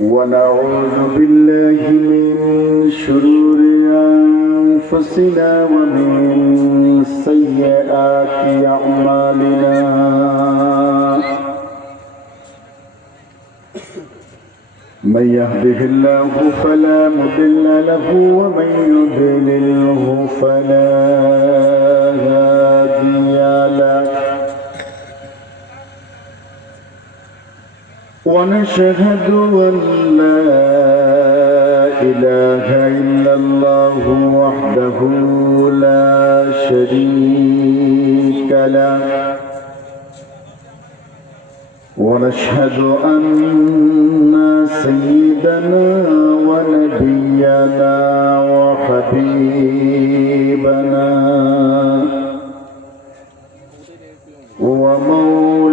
ونعوذ بالله من شرور أنفسنا ومن سيئات أعمالنا من يهده الله فلا مضل له ومن يضلله فلا هادي له ونشهد أن لا إله إلا الله وحده لا شريك له ونشهد أن سيدنا ونبينا وحبيبنا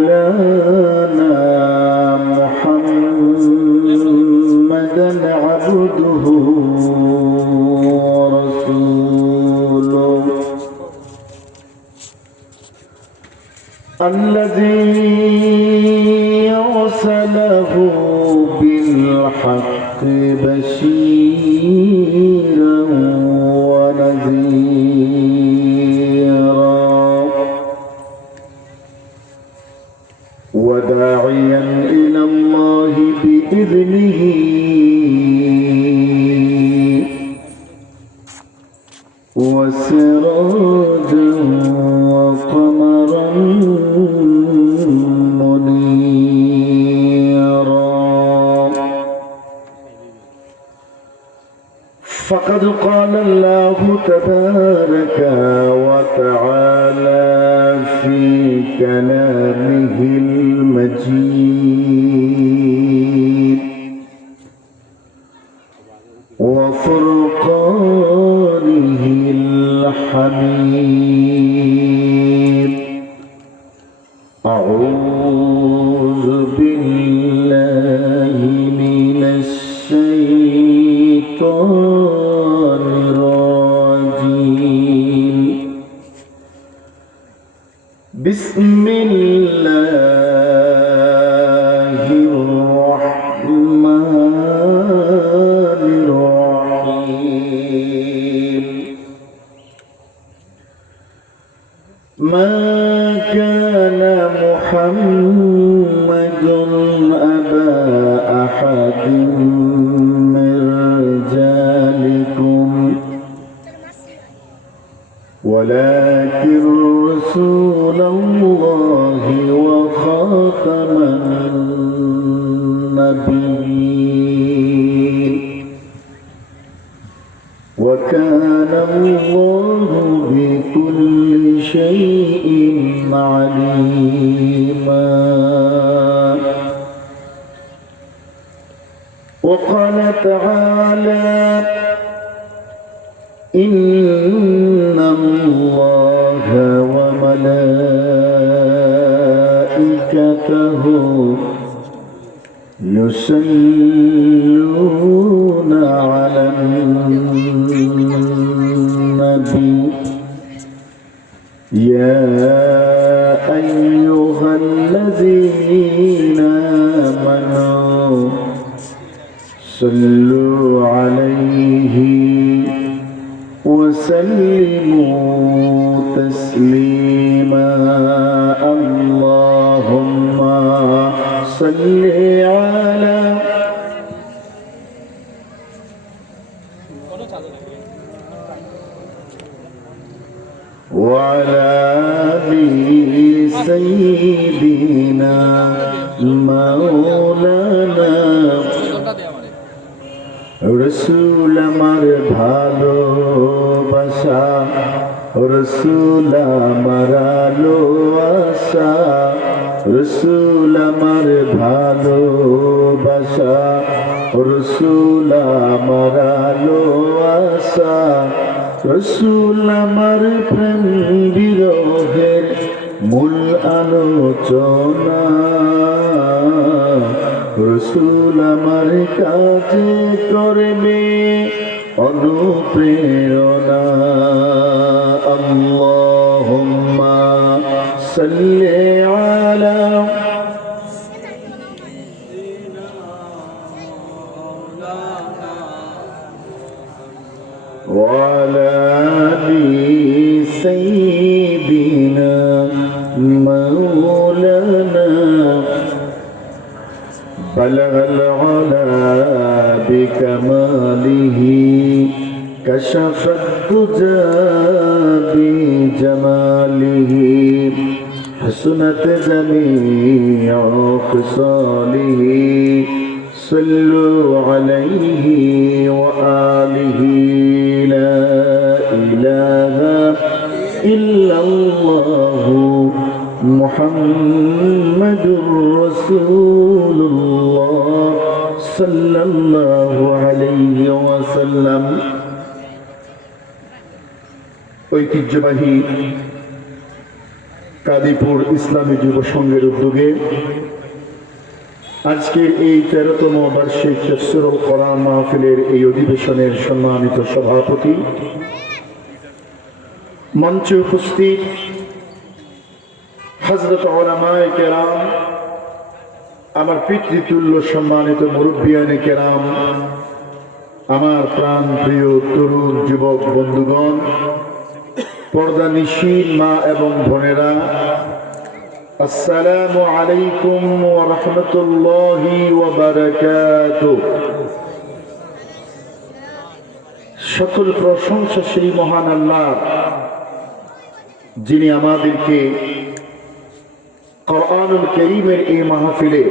ومولانا محمدا عبده ورسوله الذي أرسله بالحق بشيرا ونذيرا وداعيا إلى الله بإذنه وسراجا وقمرا منيرا فقد قال الله تبارك وتعالى في كلامه المجيد وفرقانه الحميد أعوذ بالله من الشيطان الرجيم بسم الله الرحمن الرحيم ما كان محمد أبا أحد من رجالكم ولكن رسول الله وخاتم النبيين وكان الله بكل شيء عليما وقال تعالى إن الله وملائكته يصلون على النبي يا أيها الذين آمنوا صلوا عليه وسلموا تسليما اللهم صل على وعلى آل سيدنا مولانا রসুল আমার ভালোবাসা রসুল আমার আলো আশা রসুল আমার ভালোবাসা রসুল আমার আলো আশা রসুল আমার প্রেম বিরহের মূল আলোচনা রসুল আমার কাছে করবে অনুপ্রেরণা আল্লাহুম্মা সাল্লি আলা وعلى آل سيدنا مولانا بلغ العلا بكماله كشف الدجى بجماله حسنت جميع خصاله صلوا عليه وآله لا إله إلا الله محمد رسول الله صلى الله عليه وسلم। ঐতিহ্যবাহী কাদিপুর ইসলামী যুব সংঘের উদ্যোগে আজকের এই 13তম বার্ষিক তাফসীরুল কোরআন মাহফিলের এই অধিবেশনের সম্মানিত সভাপতি, মঞ্চে উপস্থিত হযরত উলামায়ে কেরাম, আমার পিতৃতুল্য সম্মানিত মুরব্বিয়ানে কেরাম, আমার প্রাণ প্রিয় তরুণ যুবক বন্ধুগণ, পর্দানিশীন মা এবং বোনেরা, আসসালামু আলাইকুম ওয়া রাহমাতুল্লাহি ওয়া বারাকাতুহু। সকল প্রশংসা সেই মহান আল্লাহ, যিনি আমাদেরকে কোরআনুল কারীমের এই মাহফিলে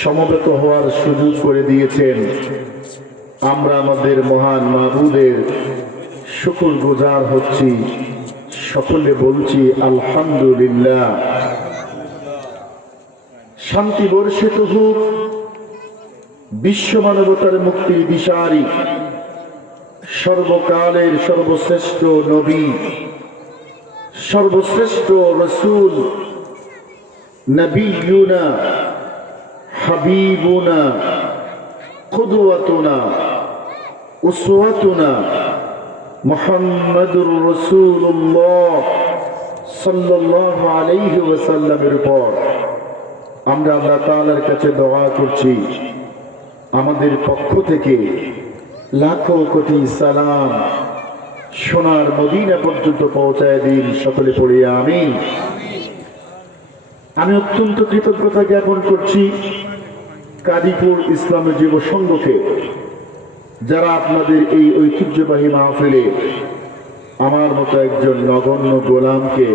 সমবেত হওয়ার সুযোগ করে দিয়েছেন। আমরা আমাদের মহান মাবুদের শুকরগুজার হচ্ছি, সকলে বলছি আলহামদুলিল্লাহ। শান্তি বর্ষিত হোক বিশ্ব মানবতার মুক্তির দিশারি সর্বকালের সর্বশ্রেষ্ঠ নবী, সর্বশ্রেষ্ঠ রাসূল, নবিয়ুনা হাবিবুনা কুদওয়াতুনা উসওয়াতুনা মুহাম্মাদুর রাসূলুল্লাহ সাল্লাল্লাহু আলাইহি ওয়াসাল্লামের উপর আমরা আল্লাহ তাআলার কাছে দোয়া করছি, আমাদের পক্ষ থেকে লাখো কোটি সালাম সোনার মদিনা পর্যন্ত পৌঁছায় দিন। সকলে পড়ি আমিন। আমি অত্যন্ত কৃতজ্ঞতা জ্ঞাপন করছি কাদিপুর ইসলামী যুব সংঘকে, যারা আপনাদের এই ঐতিহ্যবাহী মাহফিলে আমার মতো একজন নগণ্য গোলামকে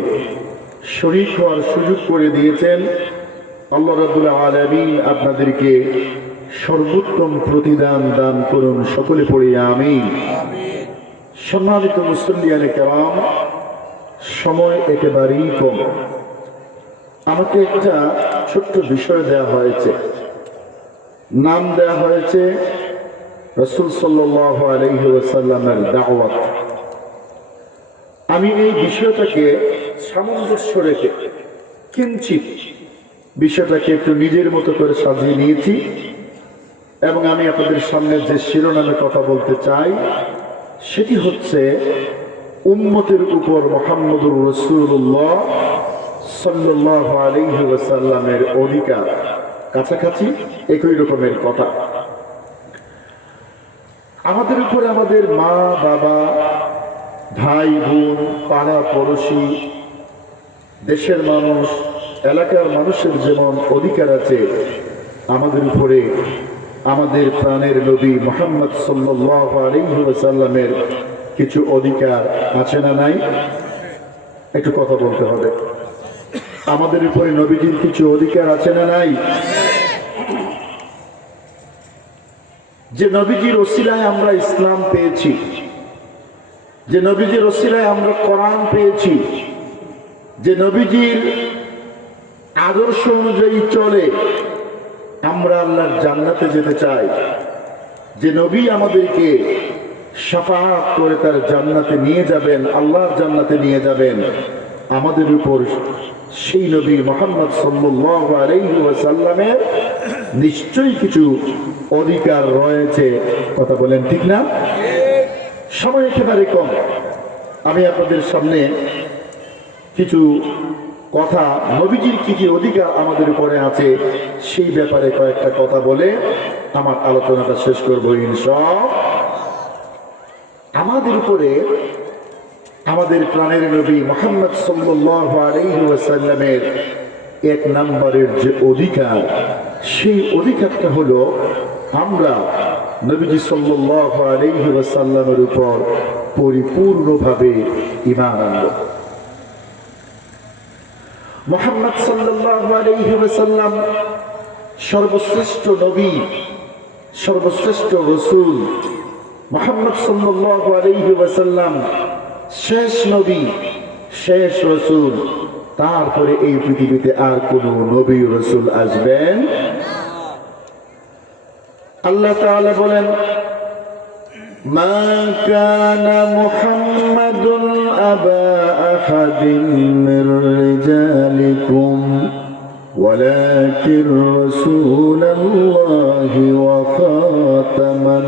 শরীক হওয়ার সুযোগ করে দিয়েছেন। আল্লাহ রাব্বুল আলামিন আপনাদেরকে সর্বোত্তম প্রতিদান দান করুন। সকলে পড়ি আমিন। সম্মানিত মুসল্লিয়ানে কেরাম, সময় একেবারেই কম। আমাকে একটা ছোট্ট বিষয় দেয়া হয়েছে, নাম দেয়া হয়েছে রাসূল সাল্লাল্লাহু আলাইহি ওয়াসাল্লামের দাওয়াত। আমি এই বিষয়টাকে সামঞ্জস্য রেখে কিঞ্চিত বিষয়টাকে একটু নিজের মতো করে সাজিয়ে নিয়েছি এবং আমি আপনাদের সামনে যে শিরোনামে কথা বলতে চাই সেটি হচ্ছে উম্মতের উপর মুহাম্মদুর রাসূলুল্লাহ সাল্লাল্লাহু আলাইহি ওয়াসাল্লামের অধিকার। কাছাকাছি একই রকমের কথা। আমাদের উপরে আমাদের মা বাবা, ভাই বোন, পাড়া পড়োশি, দেশের মানুষ, এলাকার মানুষের যেমন অধিকার আছে, আমাদের উপরে আমাদের প্রাণের নবী মুহাম্মদ সাল্লাল্লাহু আলাইহি ওয়াসাল্লামের কিছু অধিকার আছে না নাই? একটু কথা বলতে হবে। আমাদের উপরে নবীজির কিছু অধিকার আছে না নাই? যে নবীজির ওসিলায় আমরা ইসলাম পেয়েছি, যে নবীজির ওসিলায় আমরা কোরআন পেয়েছি, যে নবীজির আদর্শ অনুযায়ী চলে আমরা আল্লাহর জান্নাতে যেতে চাই, যে নবী আমাদেরকে শাফাআত করে তার জান্নাতে নিয়ে যাবেন, আল্লাহর জান্নাতে নিয়ে যাবেন, আমাদের উপর সেই নবী মুহাম্মদ সাল্লাল্লাহু আলাইহি ওয়াসাল্লামের নিশ্চয়ই কিছু অধিকার রয়েছে। কথা বলেন ঠিক না? সময় একেবারে কম। আমি আপনাদের সামনে কিছু কথা, নবীজির কি কি অধিকার আমাদের উপরে আছে সেই ব্যাপারে কয়েকটা কথা বলে আমার আলোচনাটা শেষ করবো ইনশাআল্লাহ। আমাদের উপরে আমাদের প্রাণের নবী মুহাম্মদ সাল্লাল্লাহু আলাইহি ওয়াসাল্লামের এক নম্বরের যে অধিকার, সেই অধিকারটা হলো আমরা নবীজি সাল্লাল্লাহু আলাইহি ওয়াসাল্লামের উপর পরিপূর্ণভাবে ঈমান আনব। মুহাম্মদ সাল্লাল্লাহু আলাইহি ওয়াসাল্লাম সর্বশ্রেষ্ঠ নবী, সর্বশ্রেষ্ঠ রাসূল। মুহাম্মদ সাল্লাল্লাহু আলাইহি ওয়াসাল্লাম শেষ নবী, শেষ রাসূল। তারপরে এই পৃথিবীতে আর কোন নবী রাসূল আসবেন। আল্লাহ তাআলা বলেন, মা কানা মুহাম্মাদুন আবা আহাদিন মির রিজালিকুম ওয়ালাকিন রাসূলুল্লাহি ওয়া খাতামান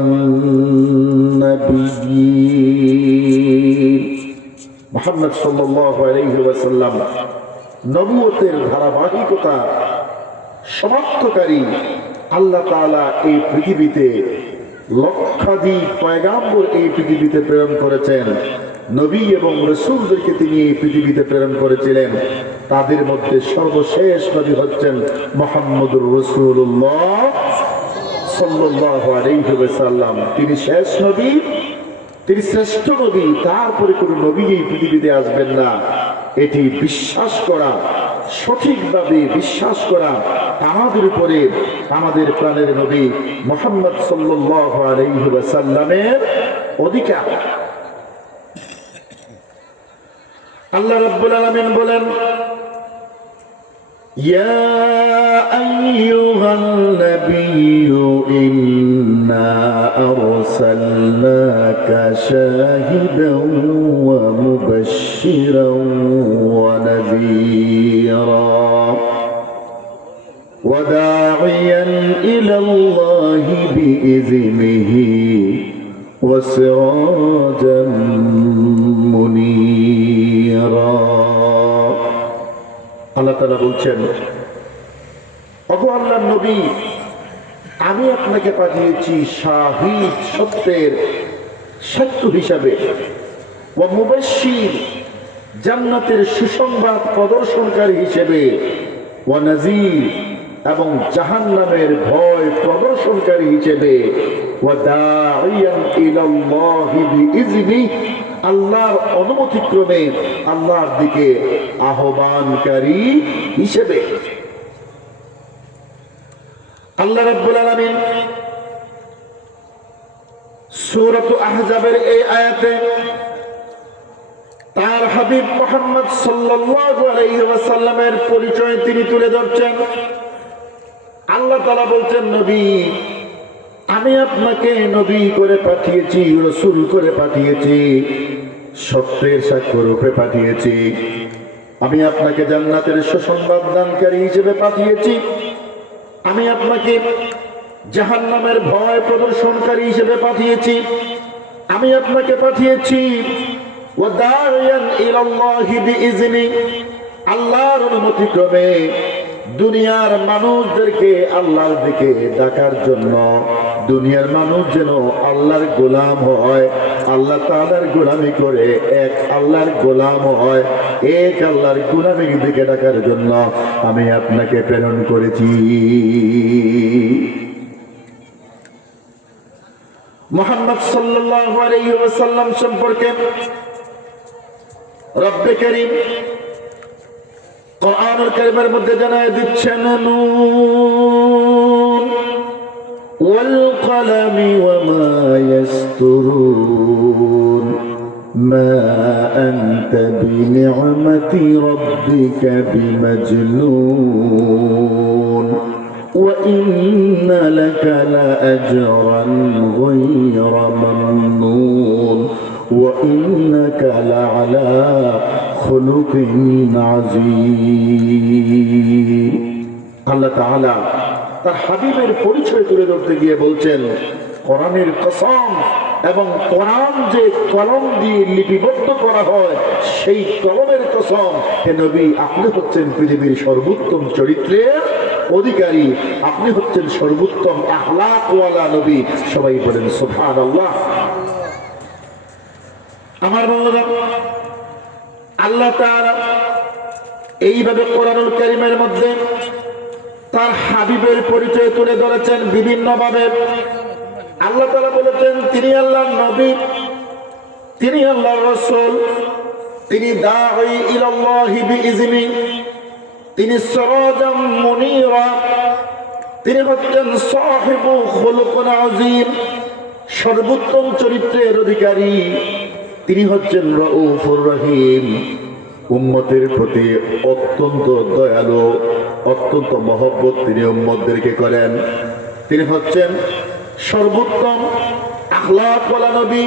নাবিয়্যিন। মুহাম্মদ সাল্লাল্লাহু আলাইহি ওয়াসাল্লাম নবুয়তের ধারাবাহিকতা সমাপ্তকারী। আল্লাহ তাআলা এই পৃথিবীতে লক্ষাধিক পয়গাম্বর এই পৃথিবীতে প্রেরণ করেছেন। নবী এবং রাসূলদেরকে তিনি এই পৃথিবীতে প্রেরণ করেছিলেন। তাদের মধ্যে সর্বশেষ নবী হচ্ছেন মুহাম্মদুর রাসূলুল্লাহ সাল্লাল্লাহু আলাইহি ওয়াসাল্লাম। তিনি শেষ নবী, তিনি শ্রেষ্ঠ নবী। তারপরে কোন নবী এই পৃথিবীতে আসবেন না। এটি বিশ্বাস করা, সঠিকভাবে বিশ্বাস করা আমাদের উপরে আমাদের প্রাণের নবী মুহাম্মদ সাল্লাল্লাহু আলাইহি ওয়াসাল্লামের অধিকার। আল্লাহ রাব্বুল আলামিন বলেন, ইয়া আইয়ুহান নাবিয়্যু ইন্না আরসালনাকা শাহিদান ওয়া মুবাশশিরান ওয়া নাযীরা ওয়া দা'iয়ান ইলাল্লাহি বিইذনিহি ওয়া সিরাজাম মুনীরা। আল্লাহ তাআলা বলছেন, ওগো আল্লাহর নবী, আমি আপনাকে পাঠিয়েছি শাহিদ, সত্যের সাক্ষ্য হিসাবে, ওয়া মুবাশশির, জান্নাতের সুসংবাদ প্রদর্শনকারী হিসেবে, ওয়া নাযীর, এবং জাহান্নামের ভয় প্রদর্শনকারী হিসেবে, ওয়া দা'iয়ান ইলাল্লাহি বিইذনিহি, আল্লাহর অনুমতিক্রমে আল্লাহর দিকে আহ্বানকারী হিসেবে। আল্লাহ রাব্বুল আলামিন সূরাত আহজাবের এই আয়াতে তার হাবিব মুহাম্মদ সাল্লাল্লাহু আলাইহি ওয়াসাল্লামের পরিচয় তিনি তুলে ধরছেন। আল্লাহ তাআলা বলছেন, নবী, আমি আপনাকে নবী করে পাঠিয়েছি, রাসূল করে পাঠিয়েছি, সত্যের সাক্ষ্য রূপে পাঠিয়েছি। আমি আপনাকে জান্নাতের সুসংবাদ দানকারী হিসেবে পাঠিয়েছি। আমি আপনাকে জাহান্নামের ভয় প্রদর্শনকারী হিসেবে পাঠিয়েছি। আমি আপনাকে পাঠিয়েছি ওয়া দা'iয়ান ইলাল্লাহি বিইذনিহি, আল্লাহর অনুমতিক্রমে দুনিয়ার মানুষদেরকে আল্লাহর দিকে ডাকার জন্য। দুনিয়ার মানুষ যেন আল্লাহর গোলাম হয়, আল্লাহ তাআলার গোলামি করে এক আল্লাহর গোলাম হয়, এক আল্লাহর গোলামির দিকে ডাকার জন্য আমি আপনাকে প্রেরণ করেছি। মুহাম্মদ সাল্লাল্লাহু আলাইহি ওয়াসাল্লাম সম্পর্কে রব্বে কারীম কোরআনুল কারীমের মধ্যে জানায় দিচ্ছেন, নূন ওয়াল কলামি ওয়া মা ইয়াসতুরুন মা আনতা বিনি'মাতি রাব্বিকা বিমাজনুন ওয়া ইন্না লাকা লাআজরান গায়রা মামনুন ওয়া ইন্নাকা লা'আলা খুলুকিন আযীম। আল্লাহ তাআলা তার হাবিবের পরিচয় তুলে ধরতে গিয়ে বলছেন, কোরআনের কসম, এবং কোরআন যে কলম দিয়ে লিপিবদ্ধ করা হয় সেই কলমের কসম, হে নবী, আপনি হচ্ছেন পৃথিবীর সর্বোত্তম চরিত্রের অধিকারী, আপনি হচ্ছেন সর্বোত্তম আখলাকওয়ালা নবী। সবাই বলেন সুবহানাল্লাহ। আমার বন্ধুরা, আল্লাহ তাআলা এইভাবে কোরআনুল কারীমের মধ্যে তার হাবিবের পরিচয় তুলে ধরেছেন বিভিন্ন ভাবে। আল্লাহ তাআলা বলেছেন তিনি আল্লাহর নবী, তিনি আল্লাহর রাসূল, তিনি দাঈ ইলাল্লাহি বিইজনি, তিনি সিরাজাম মুনীরা, তিনি হচ্ছেন সাহিবু খুলুকুন আযীম, সর্বোত্তম চরিত্রের অধিকারী, তিনি হচ্ছেন রাউফুর রহিম, উম্মতের প্রতি অত্যন্ত দয়ালু, অত্যন্ত মহব্বত তিনি উম্মতদেরকে করেন। তিনি হচ্ছেন সর্বোত্তম আখলাকওয়ালা নবী।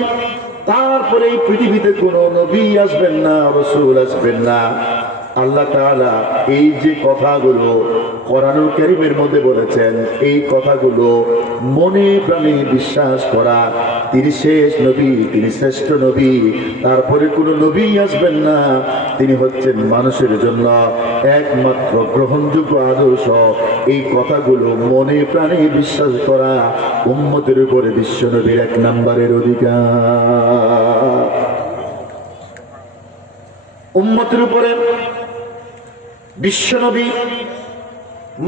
তারপরে এই পৃথিবীতে কোনো নবী আসবেন না, রাসূল আসবেন না। আল্লাহ তাআলা এই যে কথাগুলো কোরআনুল কারীমের মধ্যে বলেছেন, এই কথাগুলো মনে প্রাণে বিশ্বাস করা, তিনি শেষ নবী, তিনি শ্রেষ্ঠ নবী, তারপরে কোনো নবী আসবেন না, তিনি হচ্ছেন মানুষের জন্য একমাত্র গ্রহণযোগ্য আদর্শ, এই কথাগুলো মনে প্রাণে বিশ্বাস করা উম্মতের উপরে বিশ্ব নবীর 1 নম্বরের অধিকার। উম্মতের উপরে বিশ্বনবী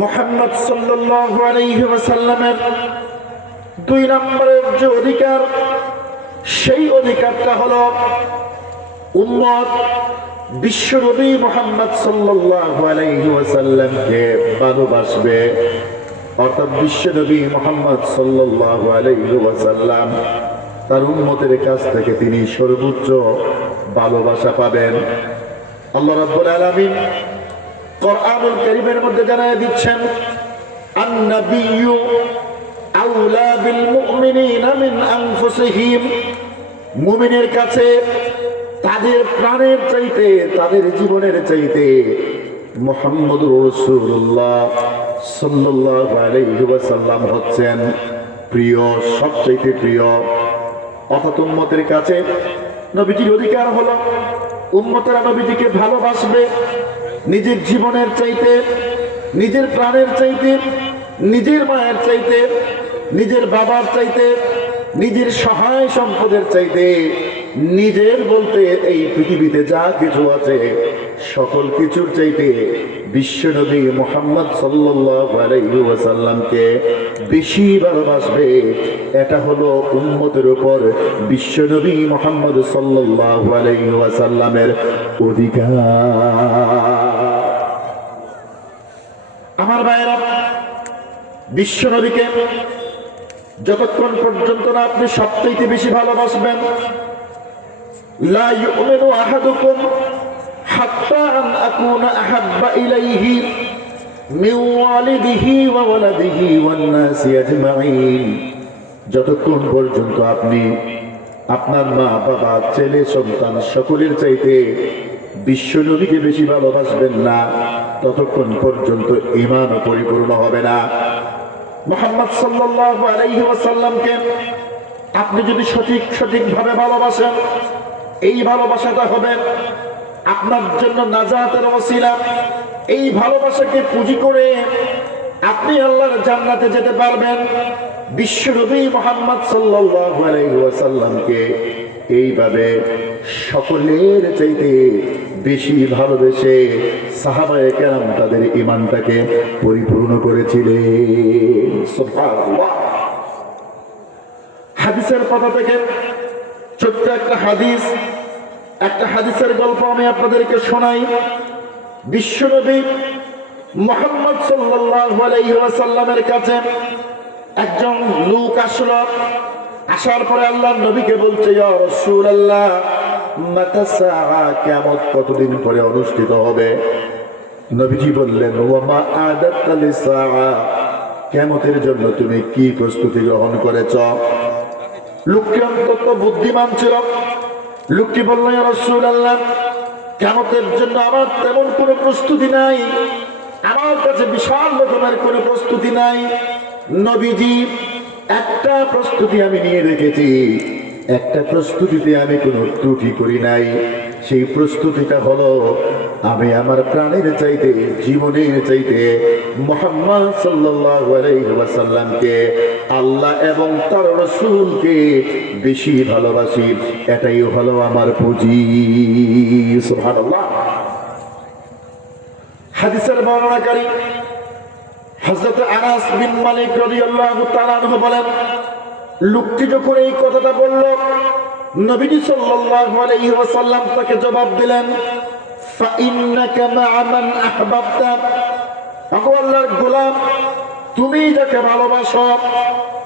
মুহাম্মদ সাল্লাল্লাহু আলাইহি ওয়াসাল্লামের 2 নম্বরের যে অধিকার, সেই অধিকারটা হলো উম্মত বিশ্বনবী মুহাম্মদ সাল্লাল্লাহু আলাইহি ওয়াসাল্লামকে ভালোবাসবে। অর্থাৎ বিশ্বনবী মুহাম্মদ সাল্লাল্লাহু আলাইহি ওয়াসাল্লাম তার উম্মতের কাছ থেকে তিনি সর্বোচ্চ ভালোবাসা পাবেন। আল্লাহ রাব্বুল আলামিন কোরআনুল কারীমের মধ্যে জানায় দিচ্ছেন, আন-নাবিয়্যু আওলা বিল মুমিনিনা মিন আনফুসিহিম, মুমিনের কাছে তাদের প্রাণের চাইতে, তাদের জীবনের চাইতে মুহাম্মদুর রাসূলুল্লাহ সাল্লাল্লাহু আলাইহি ওয়াসাল্লাম হচ্ছেন প্রিয়, সবচাইতে প্রিয়। অর্থাৎ উম্মতের কাছে নবীজির অধিকার হলো উম্মতেরা নবীজিকে ভালোবাসবে নিজের জীবনের চাইতে, নিজের প্রাণের চাইতে, নিজের মায়ের চাইতে, নিজের বাবার চাইতে, নিজের সহায় সম্পদের চাইতে, নিজের বলতে এই পৃথিবীতে যা কিছু আছে সকল কিছুর চাইতে বিশ্বনবী মুহাম্মদ সাল্লাল্লাহু আলাইহি ওয়াসাল্লামকে বেশি ভালোবাসবে। এটা হলো উম্মতের উপর বিশ্বনবী মুহাম্মদ সাল্লাল্লাহু আলাইহি ওয়াসাল্লামের অধিকার। আমার ভাইরা, বিশ্বনবীকে যতক্ষণ পর্যন্ত না আপনি সবচেয়ে বেশি ভালোবাসবেন, লা ইউমিনু আহাদুকুম হাত্তা আন আকুনা আহাব্বা ইলাইহি মিন ওয়ালিদিহি ওয়া ওয়ালাদিহি ওয়ান নাসি আজমাইন, যতক্ষণ পর্যন্ত আপনি আপনার মা বাবা ছেলে সন্তান সকলের চাইতে বিশ্বনবীকে বেশি ভালোবাসবেন না, ততক্ষণ পর্যন্ত ঈমান পরিপূর্ণ হবে না। মুহাম্মদ সাল্লাল্লাহু আলাইহি ওয়াসাল্লামকে আপনি যদি সঠিকভাবে ভালোবাসেন, এই ভালোবাসাটা হবে আপনার জন্য নাজাতের ওসিলা। এই ভালোবাসাকে পুঁজি করে আপনি আল্লাহর জান্নাতে যেতে পারবেন। বিশ্বনবী মুহাম্মদ সাল্লাল্লাহু আলাইহি ওয়াসাল্লামকে এইভাবে সকলের চাইতে বেশি ভালোবেসে সাহাবায়ে কেরাম তাদের ঈমানটাকে পরিপূর্ণ করেছিলেন। সুবহানাল্লাহ। হাদিসের কথা থেকে ছোট্ট একটা হাদিসের গল্প আমি আপনাদেরকে শোনাই। বিশ্বনবী মুহাম্মদ সাল্লাল্লাহু আলাইহি ওয়াসাল্লামের কাছে একজন লোক আসলো। আসার পরে আল্লাহর নবীকে বলছে, ইয়া রাসূলুল্লাহ, মাতা সাআ, কিয়ামত কতদিন পরে অনুষ্ঠিত হবে? নবীজি বললেন, ওয়া মা আদাতা লিসাআ, কিয়ামতের জন্য তুমি কি প্রস্তুতি গ্রহণ করেছ? লোকটি অত্যন্ত বুদ্ধিমান ছিল। লোকটি বলল, ইয়া রাসূলুল্লাহ, কিয়ামতের জন্য আমার তেমন কোনো প্রস্তুতি নাই, আমার কাছে বিশাল রকমের কোনো প্রস্তুতি নাই। নবীজি, একটা প্রস্তুতি আমি নিয়ে রেখেছি, একটা প্রস্তুতিতে আমি কোনো ত্রুটি করি নাই। সেই প্রস্তুতিটা হলো আমি আমার প্রাণের চাইতে জীবনের চাইতে মুহাম্মদ সাল্লাল্লাহু আলাইহি ওয়াসাল্লামকে আল্লাহ এবং তার রাসূলকে বেশি ভালোবাসি, এটাই হলো আমার পুঁজি। সুবহানাল্লাহ। হাদিসের বর্ণনাকারী হযরত আনাস বিন মালিক রাদিয়াল্লাহু তাআলা আনহু বলেন, লোকটি যখন এই কথাটা বলল, নবীজি সাল্লাল্লাহু আলাইহি ওয়াসাল্লাম তাকে জবাব দিলেন, ফাইন্নাকা মা'a মান আহবাবতা, আল্লাহর গোলাম, তুমি যাকে ভালোবাসো,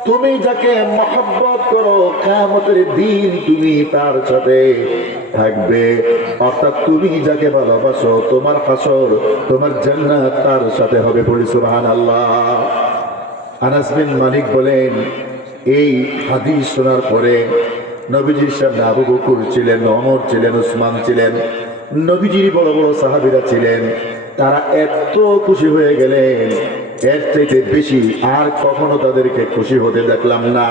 তুমি যাকে মহব্বত করো, কিয়ামতের দিন তুমি তার সাথে থাকবে। অর্থাৎ তুমি যাকে ভালোবাসো, তোমার হাসর, তোমার জান্নাত তার সাথে হবে। বলি সুবহানাল্লাহ। আনাস বিন মালিক বলেন, এই হাদিস শোনার পরে নবীজির সামনে আবু বকর ছিলেন, ওমর ছিলেন, উসমান ছিলেন, নবীজির বড় বড় সাহাবীরা ছিলেন। তারা এত খুশি হয়ে গেলেন, এর চাইতে বেশি আর কখনো তাদেরকে খুশি হতে দেখলাম না।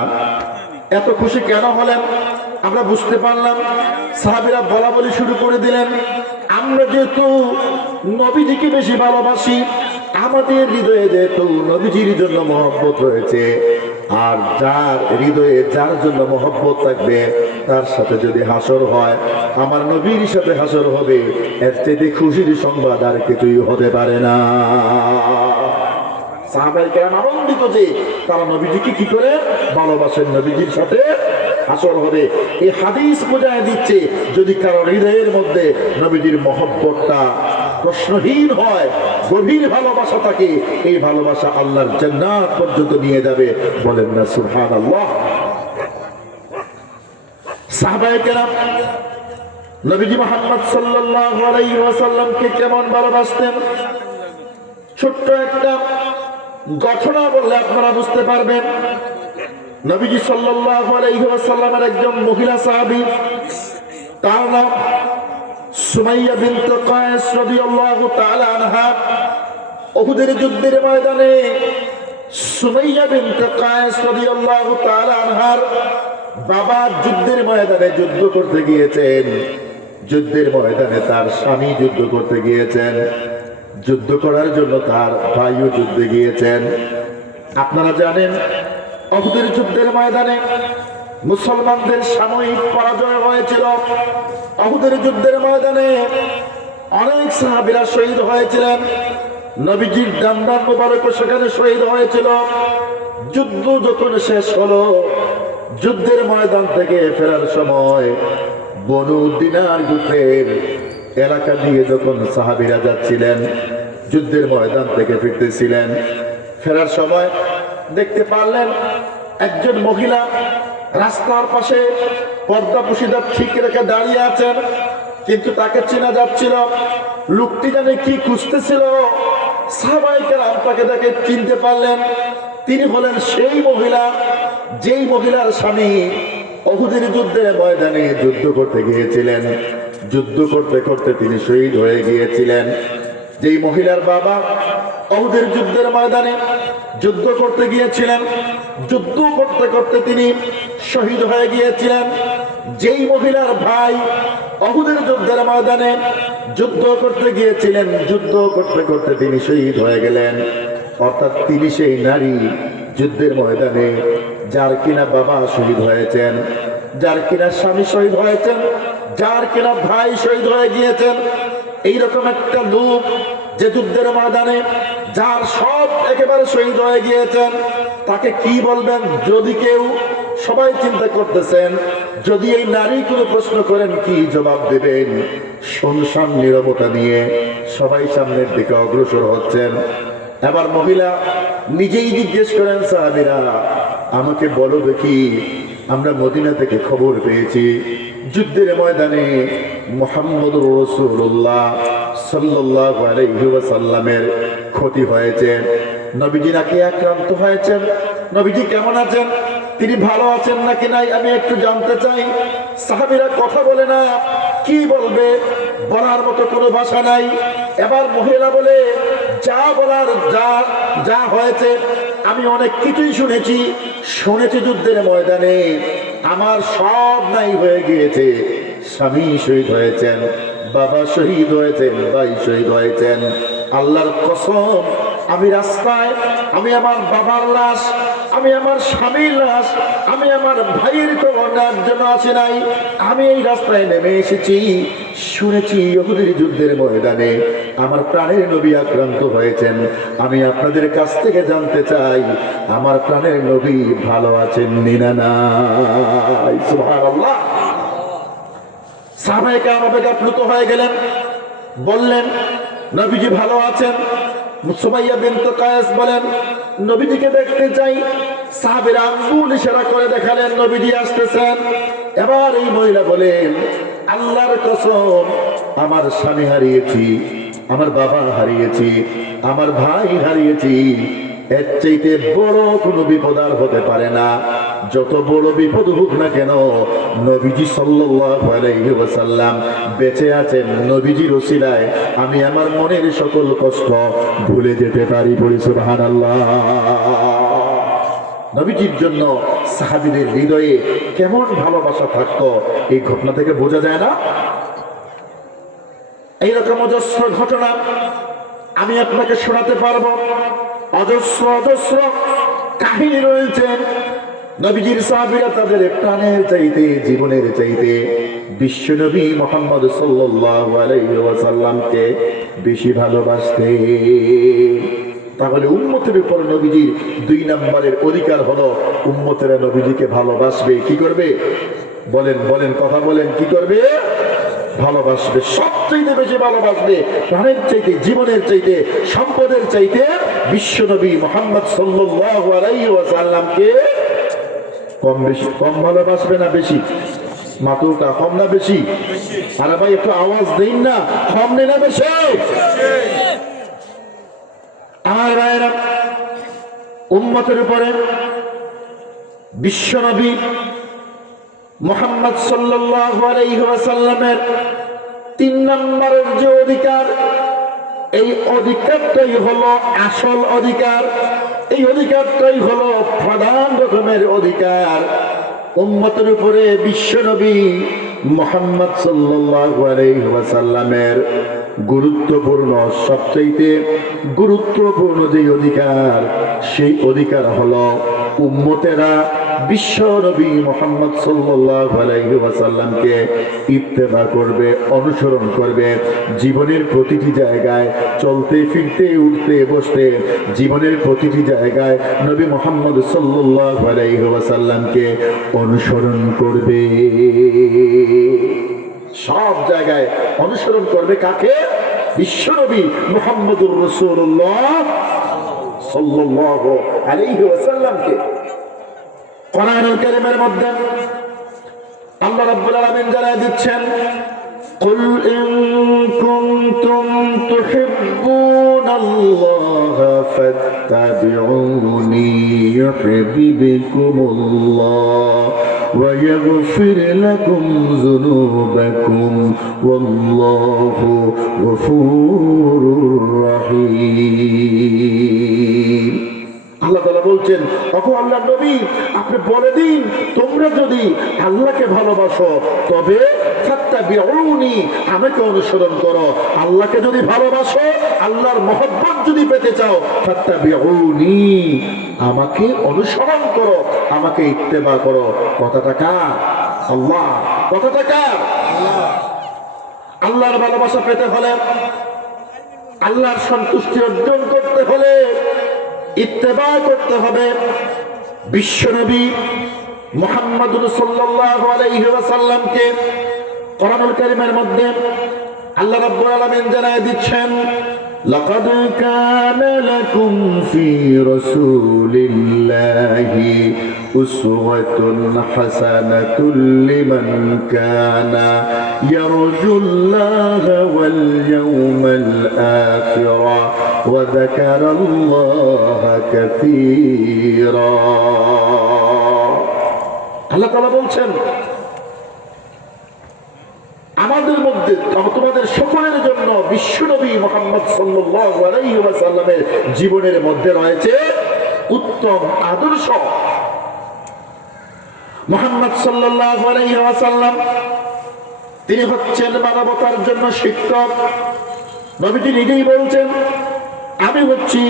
এত খুশি কেন হলেন আমরা বুঝতে পারলাম। সাহাবীরা বলা বলি শুরু করে দিলেন, আমরা যেহেতু নবীজিকে বেশি ভালোবাসি, আমাদের হৃদয়ে যেহেতু নবীজির জন্য মহব্বত রয়েছে, আর যার হৃদয়ে যার জন্য মহব্বত থাকবে, তার সাথে যদি হাসর হয়, আমার নবীর সাথে হাসর হবে, এর চাইতে খুশির সংবাদ আর কিছুই হতে পারে না। সাহাবায়ে কেরাম আনন্দিত যে তারা নবীজিকে কি করে ভালোবাসেন, নবীজির সাথে হাসর হবে। এই হাদিস বোঝায় দিচ্ছে, যদি কারো হৃদয়ের মধ্যে নবীজির মহব্বতটা প্রশ্নহীন হয়, গভীর ভালোবাসা থাকে, এই ভালোবাসা আল্লাহর জান্নাত পর্যন্ত নিয়ে যাবে। বলেন না সুবহানাল্লাহ। সাহাবায়ে কেরাম নবীজি মুহাম্মদ সাল্লাল্লাহু আলাইহি ওয়াসাল্লামকে কেমন ভালোবাসতেন, ছোট্ট একটা ঘটনা বললে আপনারা বুঝতে পারবেন। নবীজি সাল্লাল্লাহু আলাইহি ওয়াসাল্লামের একজন মহিলা সাহাবী, তার নাম সুমাইয়া বিনত কায়েস রাদিয়াল্লাহু তাআলা আনহা। উহুদের যুদ্ধের ময়দানে সুমাইয়া বিনত কায়েস রাদিয়াল্লাহু তাআলা আনহার বাবা যুদ্ধের ময়দানে যুদ্ধ করতে গিয়েছেন। যুদ্ধের ময়দানে তার স্বামী যুদ্ধ করতে গিয়েছেন, যুদ্ধ করার জন্য তার ভাইও যুদ্ধে গিয়েছেন। আপনারা জানেন, উহুদের যুদ্ধের ময়দানে মুসলমানদের সাময়িক পরাজয় হয়েছিল। উহুদের যুদ্ধের ময়দানে অনেক সাহাবীরা শহীদ হয়েছিলেন। নবীজির ডান্ডার মোবারকও সেখানে শহীদ হয়েছিল। যুদ্ধ যখন শেষ হলো, যুদ্ধের ময়দান থেকে ফেরার সময় বনু দিনার গোত্রের এলাকা দিয়ে যখন সাহাবীরা যাচ্ছিলেন, যুদ্ধের ময়দান থেকে ফিরতেছিলেন, ফেরার সময় দেখতে পারলেন একজন মহিলা রাস্তার পাশে পর্দা পুশিদার ঠিক রেখে দাঁড়িয়ে আছেন, কিন্তু তাকে চেনা যাচ্ছিল। লোকটি জানে কি খুঁজতেছিল, সাহাবায়ে কেরাম তাকে দেখে চিনতে পারলেন। তিনি হলেন সেই মহিলা, যেই মহিলার স্বামী উহুদের যুদ্ধের ময়দানে যুদ্ধ করতে গিয়েছিলেন। যুদ্ধ করতে করতে তিনি শহীদ হয়ে গিয়েছিলেন। যেই মহিলার বাবা উহুদের যুদ্ধের ময়দানে যুদ্ধ করতে গিয়েছিলেন, যুদ্ধ করতে করতে তিনি শহীদ হয়ে গিয়েছিলেন। যেই মহিলার ভাই উহুদের যুদ্ধের ময়দানে যুদ্ধ করতে গিয়েছিলেন, যুদ্ধ করতে করতে তিনি শহীদ হয়ে গেলেন। অর্থাৎ তিনি সেই নারী যুদ্ধের ময়দানে যার কিনা বাবা শহীদ হয়েছেন, যার কিনা স্বামী শহীদ হয়েছেন, যার কিনা ভাই শহীদ হয়ে গিয়েছেন। এইরকম একটা লোক যে যুদ্ধের ময়দানে যার সব একেবারে শহীদ হয়ে গিয়েছেন, তাকে কি বলবেন? যদি কেউ, সবাই চিন্তা করতেছেন, যদি এই নারী কোনো প্রশ্ন করেন কি জবাব দেবেন? শুনশান নীরবতা নিয়ে সবাই সামনের দিকে অগ্রসর হচ্ছেন। এবার মহিলা নিজেই জিজ্ঞেস করেন, সাহাবীরা আমাকে বলো দেখি, আমরা মদিনা থেকে খবর পেয়েছি যুদ্ধের ময়দানে মুহাম্মদুর রাসূলুল্লাহ সাল্লাল্লাহু আলাইহি ওয়াসাল্লামের ক্ষতি হয়েছে, নবীজি নাকি আক্রান্ত হয়েছেন, নবীজি কেমন আছেন, তিনি ভালো আছেন নাকি নাই, আমি একটু জানতে চাই। সাহাবীরা কথা বলে না, কি বলবে, বলার মতো কোনো ভাষা নাই। এবার মহিলা বলে, যা বলার, যা হয়েছে আমি অনেক কিছুই শুনেছি। যুদ্ধের ময়দানে আমার সব নাই হয়ে গিয়েছে, স্বামী শহীদ হয়েছেন, বাবা শহীদ হয়েছেন, ভাই শহীদ হয়েছেন। আল্লাহর কসম, আমি রাস্তায়, আমি আমার বাবার লাশ, আমি আমার স্বামীর লাশ, আমি আমার ভাইয়ের খবর নেওয়ার জন্য আসি নাই। আমি এই রাস্তায় নেমে এসেছি, শুনেছি ইহুদির যুদ্ধের ময়দানে আমার প্রাণের নবী আক্রান্ত হয়েছেন। আমি আপনাদের কাছ থেকে জানতে চাই, আমার প্রাণের নবী ভালো আছেন না নাই? সুবহানাল্লাহ। সাহাবায়ে কেরাম আপ্লুত হয়ে গেলেন, বললেন নবীজি ভালো আছেন। সুমাইয়া বিনতে কায়েস বলেন নবীজিকে দেখতে চাই। সাহাবীরা আঙ্গুল ইশারা করে দেখালেন নবীজি আসতেছেন। এবার এই মহিলা বলেন আল্লাহর কসম, আমার স্বামী হারিয়েছি, আমার বাবা হারিয়েছি, আমার ভাই হারিয়েছি, এর চাইতে বড় কোনো বিপদ আর হতে পারে না। যত বড় বিপদ হোক না কেন, নবীজি সাল্লাল্লাহু আলাইহি ওয়াসাল্লাম বেঁচে আছেন। নবীজির ওসিলায় আমি আমার মনের সকল কষ্ট ভুলে যেতে পারি। পড়ি সুবহানাল্লাহ। নবীজির জন্য সাহাবীদের হৃদয়ে কেমন ভালোবাসা থাকতো, এই ঘটনা থেকে বোঝা যায় না? এইরকম অজস্র ঘটনা আমি আপনাকে শোনাতে পারবো। অজস্র অজস্র কাহিনী রয়েছে। নবীজির সাহাবীরা তাদের প্রাণের চাইতে, জীবনের চাইতে বিশ্বনবী মুহাম্মদ সাল্লাল্লাহু আলাইহি ওয়াসাল্লামকে বেশি ভালোবাসতে। তাহলে উম্মতের উপর নবীজির 2 নম্বরের অধিকার হলো, উম্মতেরা নবীজিকে ভালোবাসবে। কি করবে? বলেন বলেন, কথা বলেন, কি করবে? ভালোবাসবে, সবচেয়ে বেশি ভালোবাসবে। প্রাণের চাইতে, জীবনের চাইতে, সম্পদের চাইতে বিশ্বনবী মুহাম্মদ সাল্লাল্লাহু আলাইহি ওয়াসাল্লামকে কম বেশি, কম ভালোবাসবে না বেশি? মাতুকা কম না বেশি? আরে ভাই একটু আওয়াজ দিন না, কম নেই না বেশি? আমার ভাইরা, উম্মতের উপরে বিশ্বনবী মুহাম্মদ সাল্লাল্লাহু আলাইহি ওয়াসাল্লামের 3 নম্বরের যে অধিকার, এই অধিকারটাই হলো আসল অধিকার। এই অধিকারটাই হলো প্রধান রকমের অধিকার। উম্মতের উপরে বিশ্বনবী মুহাম্মদ সাল্লাল্লাহু আলাইহি ওয়াসাল্লামের গুরুত্বপূর্ণ, সবচেয়ে গুরুত্বপূর্ণ যে অধিকার, সেই অধিকার হলো উম্মতেরা বিশ্ব নবী মুহাম্মদ সাল্লাল্লাহু আলাইহি ওয়াসাল্লামকে ইত্তেবা করবে, অনুসরণ করবে। জীবনের প্রতিটি জায়গায়, চলতে ফিরতে, উঠতে বসতে, জীবনের প্রতিটি জায়গায় নবী মুহাম্মদ সাল্লাল্লাহু আলাইহি ওয়াসাল্লামকে অনুসরণ করবে। সব জায়গায় অনুসরণ করবে কাকে? বিশ্ব নবী মুহাম্মদুর রাসূলুল্লাহ সাল্লাল্লাহু আলাইহি ওয়াসাল্লামকে। কোরআনুল কারীমের মধ্যে আল্লাহ রাব্বুল আলামিন জানায় দিচ্ছেন, কুল ইন কুনতুম তুহিব্বুনাল্লাহ ফাত্তাবিউনি ইউহিব্বুকুমুল্লাহ ওয়া ইয়াগফির লাকুম যুনুবাকুম ওয়াল্লাহু গফুরুর রহিম। আল্লাহ তাআলা বলছেন, ওগো আল্লাহর নবী, আপনি বলে দিন, তোমরা যদি আল্লাহকে ভালোবাসো তবে ফাত্তাবিউনি, আমাকে অনুসরণ করো। আল্লাহকে যদি ভালোবাসো, আল্লাহর মহব্বত যদি পেতে চাও, ফাত্তাবিউনি, আমাকে অনুসরণ করো, আমাকে ইত্তেবা করো। কথাটা কার? আল্লাহ। কথাটা কার? আল্লাহ। আল্লাহর ভালোবাসা পেতে হলে, আল্লাহর সন্তুষ্টি অর্জন করতে হলে ইত্তেবা করতে হবে বিশ্বনবী মুহাম্মদুর সাল্লাল্লাহু আলাইহি ওয়াসাল্লামকে। কোরআনুল কারীমের মধ্যে আল্লাহ রাব্বুল আলামিন জানায় দিচ্ছেন, লাকাদ কানা লাকুম ফি রাসূলিল্লাহি উসওয়াতুন হাসানাতুল লিমান কানা ইয়ারজুল্লাহা ওয়াল ইয়াওমাল আখিরা ওয়া যাকারাল্লাহা কাসীরা। আল্লাহ তাআলা বলছেন, আমাদের মধ্যে, তোমাদের সকলের জন্য বিশ্বনবী মুহাম্মদ সাল্লাল্লাহু আলাইহি ওয়াসাল্লামের জীবনের মধ্যে রয়েছে উত্তম আদর্শ। মুহাম্মদ সাল্লাল্লাহু আলাইহি ওয়াসাল্লাম তিনি হচ্ছেন মানবতার জন্য শিক্ষক। নবীজি নিজেই বলছেন, আমি হচ্ছি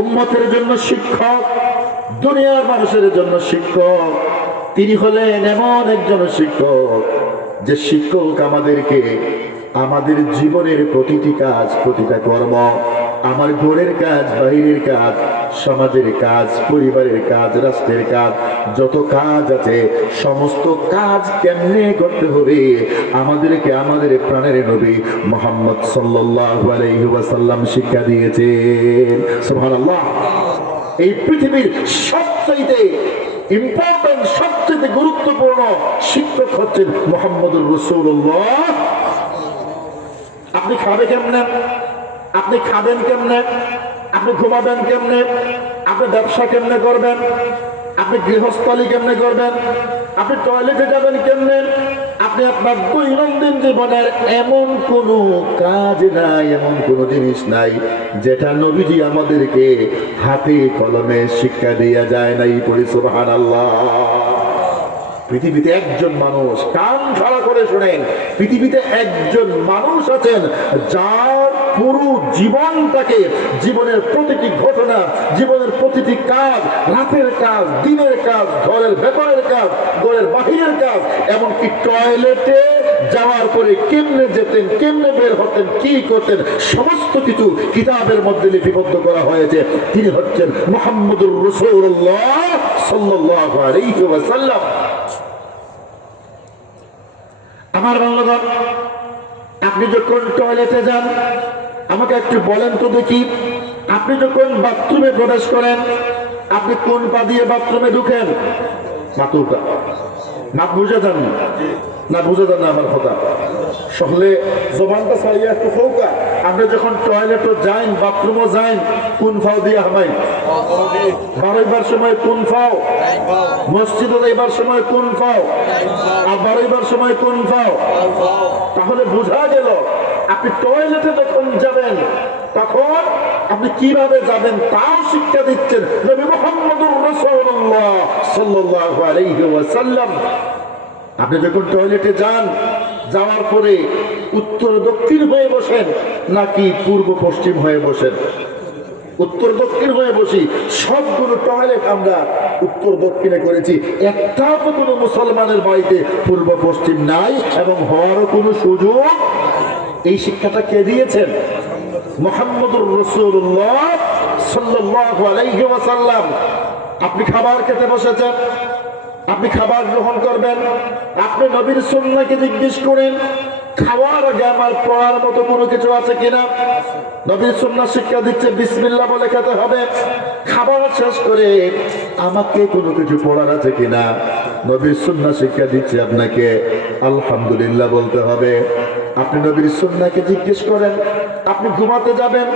উম্মতের জন্য শিক্ষক, দুনিয়ার মানুষের জন্য শিক্ষক। তিনি হলেন এমন একজন শিক্ষক যে শিক্ষক আমাদেরকে আমাদের জীবনের প্রতিটি কাজ, প্রতিটা কর্ম, আমার ঘরের কাজ, বাইরের কাজ, সমাজের কাজ, পরিবারের কাজ, রাষ্ট্রের কাজ, যত কাজ আছে সমস্ত কাজ কেমনে করতে হবে আমাদেরকে আমাদের প্রাণের নবী মুহাম্মদ সাল্লাল্লাহু আলাইহি ওয়াসাল্লাম শিক্ষা দিয়েছেন। সুবহানাল্লাহ। এই পৃথিবীর সবচেয়ে ইম্পর্টেন্ট, সবচেয়ে গুরুত্বপূর্ণ শিক্ষক হচ্ছেন মুহাম্মদুর রাসূলুল্লাহ। আপনি খাবে কেমনে, আপনি খাবেন কেমনে, আপনি ঘুমাবেন কেমনে, আপনি ব্যবসা কেমনে করবেন, আপনি গৃহস্থলী কেমনে করবেন, আপনি টয়লেটে যাবেন কেমনে, আপনি আপনার দৈনন্দিন জীবনের এমন কোনো কাজ নাই, এমন কোনো জিনিস নাই যেটা নবীজি আমাদেরকে হাতে কলমে শিক্ষা দিয়ে যায় নাই। পড়ি সুবহানাল্লাহ। পৃথিবীতে একজন মানুষ, কান খাড়া করে শোনেন, পৃথিবীতে একজন মানুষ আছেন যার পুরো জীবনটাকে, জীবনের প্রতিটি ঘটনা, জীবনের প্রতিটি কাজ, রাতের কাজ, দিনের কাজ, ঘরের ভেতরের কাজ, ঘরের বাহিরের কাজ, এমনকি টয়লেটে যাওয়ার পরে কেমনে যেতেন, কেমনে বের হতেন, কি করতেন, সমস্ত কিছু কিতাবের মধ্যে লিপিবদ্ধ করা হয়েছে। তিনি হচ্ছেন মুহাম্মদুর রাসূলুল্লাহ সাল্লাল্লাহু আলাইহি ওয়াসাল্লাম। আমার বন্ধুগণ, আপনি যখন টয়লেটে যান, আমাকে একটু বলেন তো দেখি, আপনি যখন বাথরুমে প্রবেশ করেন, আপনি কোন পা দিয়ে বাথরুমে ঢুকেন? মাতুকা না, বুঝে যান না, বুঝে যান না আমার কথা। সকলে জবানটা ছাড়িয়ে একটু ফৌকা। আপনি যখন টয়লেটে যান, বাথরুমও যান, কোন ফাও দিয়ে হামাই? বারোইবার সময় কোন ফাও? মসজিদে যাইবার সময় কোন ফাও? আর বারোইবার সময় কোন ফাও? তাহলে বোঝা গেল আপনি টয়লেটে যখন যাবেন তখন আপনি কিভাবে যাবেন তাও শিক্ষা দিচ্ছেন নবী মুহাম্মদুর রাসূলুল্লাহ সাল্লাল্লাহু আলাইহি ওয়াসাল্লাম। আপনি যখন টয়লেটে যান, যাওয়ার পরে উত্তর দক্ষিণ হয়ে বসেন নাকি পূর্ব পশ্চিম হয়ে বসেন? উত্তর দক্ষিণ হয়ে বসি। সবগুলো টয়লেট আমরা উত্তর দক্ষিণে করেছি। একটাও তো কোনো মুসলমানের বাড়িতে পূর্ব পশ্চিম নাই এবং হওয়ারও কোনো সুযোগ। এই শিক্ষাটা কে দিয়েছেন? মুহাম্মদুর রাসূলুল্লাহ সাল্লাল্লাহু আলাইহি ওয়াসাল্লাম। আপনি খাবার খেতে বসেছেন, আপনি খাবার গ্রহণ করবেন, আপনি নবীর সুন্নাহকে জিজ্ঞেস করেন খাওয়ার আগে আমার পড়ার মতো কোনো কিছু আছে কিনা। নবীর সুন্নাহ শিক্ষা দিচ্ছে বিসমিল্লাহ বলে খেতে হবে। খাবার শেষ করে আমাকে কোনো কিছু পড়ার আছে কিনা। নবীর সুন্নাহ শিক্ষা দিচ্ছে আপনাকে আলহামদুলিল্লাহ বলতে হবে। আপনি নবীর সুন্নাহকে জিজ্ঞেস করেন আপনি ঘুমাতে যাবেন,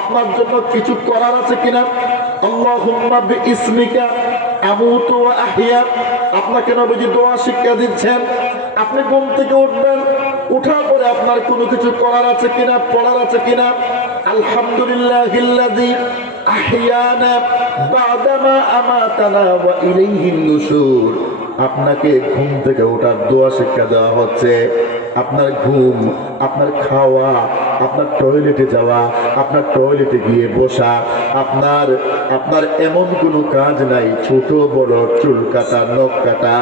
আপনার জন্য কিছু করার আছে কিনা। আল্লাহুম্মা বিইসমিকা আমুতু ওয়া আহইয়া, আপনাকে নবীজি দোয়া শিক্ষা দিচ্ছেন। আপনি ঘুম থেকে উঠবেন, উঠার পরে আপনার কোনো কিছু করার আছে কিনা, পড়ার আছে কিনা। আলহামদুলিল্লাহিল্লাযী আহইয়ানা বা'দামা আমাতানা ওয়া ইলাইহিন নুশুর। আপনাকে ঘুম থেকে ওঠার দোয়া শিক্ষা দেওয়া হচ্ছে। আপনার ঘুম, আপনার খাওয়া, আপনার টয়লেটে যাওয়া, আপনার টয়লেটে গিয়ে বসা, আপনার এমন কোনো কাজ নাই, ছোট বড় চুল কাটা, নখ কাটা,